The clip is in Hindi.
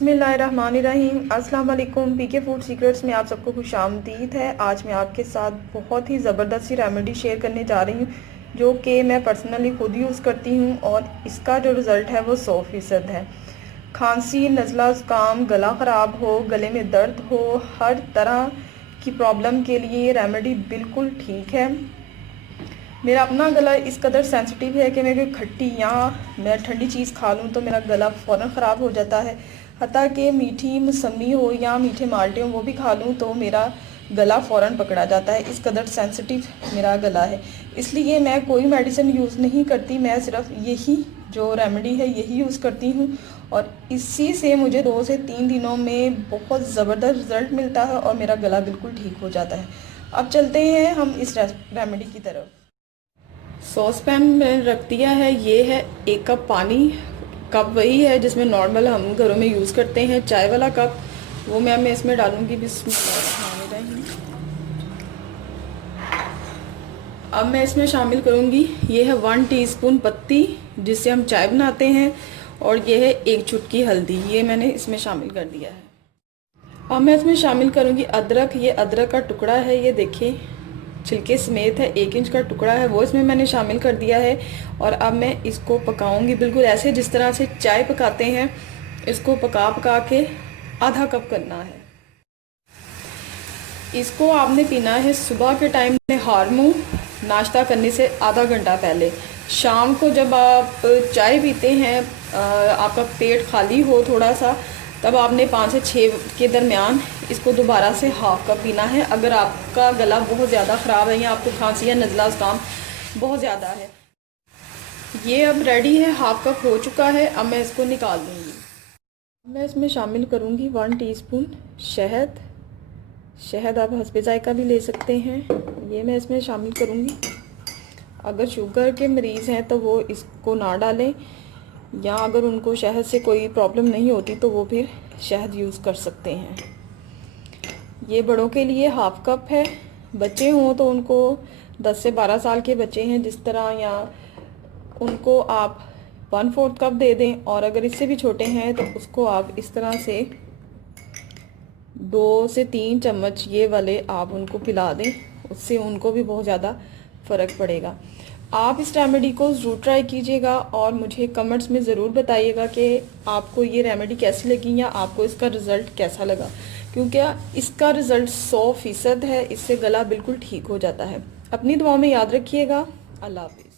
बिस्मिल्लाहिर्रहमानिर्रहीम। अस्सलाम वालेकुम। पीके फूड सीक्रेट्स में आप सबको खुशामदीद है। आज मैं आपके साथ बहुत ही ज़बरदस्त सी रेमेडी शेयर करने जा रही हूँ जो कि मैं पर्सनली खुद यूज़ करती हूँ और इसका जो रिज़ल्ट है वो 100% है। खांसी, नज़ला, ज़ुकाम, गला ख़राब हो, गले में दर्द हो, हर तरह की प्रॉब्लम के लिए ये रेमेडी बिल्कुल ठीक है। मेरा अपना गला इस कदर सेंसिटिव है कि मैं कोई खट्टी या मैं ठंडी चीज़ खा लूँ तो मेरा गला फ़ौरन ख़राब हो जाता है। हत्ता कि मीठी मौसमी हो या मीठे माल्टे हो वो भी खा लूँ तो मेरा गला फ़ौरन पकड़ा जाता है। इस कदर सेंसिटिव मेरा गला है, इसलिए मैं कोई मेडिसिन यूज़ नहीं करती। मैं सिर्फ यही जो रेमेडी है यही यूज़ करती हूँ और इसी से मुझे 2 से 3 दिनों में बहुत ज़बरदस्त रिज़ल्ट मिलता है और मेरा गला बिल्कुल ठीक हो जाता है। अब चलते हैं हम इस रेमेडी की तरफ। सॉस पैन में रख दिया है। ये है 1 कप पानी। कप वही है जिसमें नॉर्मल हम घरों में यूज़ करते हैं, चाय वाला कप। वो मैं इसमें डालूंगी। बिस्मिल्लाहिर्रहमानिर्रहीम। अब मैं इसमें शामिल करूंगी, ये है 1 टीस्पून पत्ती जिससे हम चाय बनाते हैं, और ये है 1 चुटकी हल्दी। ये मैंने इसमें शामिल कर दिया है। अब मैं इसमें शामिल करूंगी अदरक। ये अदरक का टुकड़ा है, ये देखिए छिलके समेत है, 1 इंच का टुकड़ा है, वो इसमें मैंने शामिल कर दिया है। और अब मैं इसको पकाऊंगी बिल्कुल ऐसे जिस तरह से चाय पकाते हैं। इसको पका पका के आधा कप करना है। इसको आपने पीना है सुबह के टाइम में, हार मुँह नाश्ता करने से आधा घंटा पहले। शाम को जब आप चाय पीते हैं, आपका पेट खाली हो थोड़ा सा, तब आपने 5 से 6 के दरमियान इसको दोबारा से हाफ कप पीना है। अगर आपका गला बहुत ज़्यादा ख़राब है या आपको खांसी या नज़ला ज़ुकाम बहुत ज़्यादा है। ये अब रेडी है, हाफ कप हो चुका है। अब मैं इसको निकाल दूँगी। मैं इसमें शामिल करूँगी 1 टीस्पून शहद। शहद आप हस्बे जायका भी ले सकते हैं। ये मैं इसमें शामिल करूँगी। अगर शुगर के मरीज़ हैं तो वो इसको ना डालें, या अगर उनको शहद से कोई प्रॉब्लम नहीं होती तो वो फिर शहद यूज़ कर सकते हैं। ये बड़ों के लिए हाफ कप है। बच्चे हों तो उनको 10 से 12 साल के बच्चे हैं जिस तरह, या उनको आप 1/4 कप दे दें, और अगर इससे भी छोटे हैं तो उसको आप इस तरह से 2 से 3 चम्मच ये वाले आप उनको पिला दें। उससे उनको भी बहुत ज़्यादा फ़र्क पड़ेगा। आप इस रेमेडी को ज़रूर ट्राई कीजिएगा और मुझे कमेंट्स में ज़रूर बताइएगा कि आपको ये रेमेडी कैसी लगी या आपको इसका रिज़ल्ट कैसा लगा, क्योंकि इसका रिज़ल्ट 100% है। इससे गला बिल्कुल ठीक हो जाता है। अपनी दुआओं में याद रखिएगा। अल्लाह हाफ़िज़।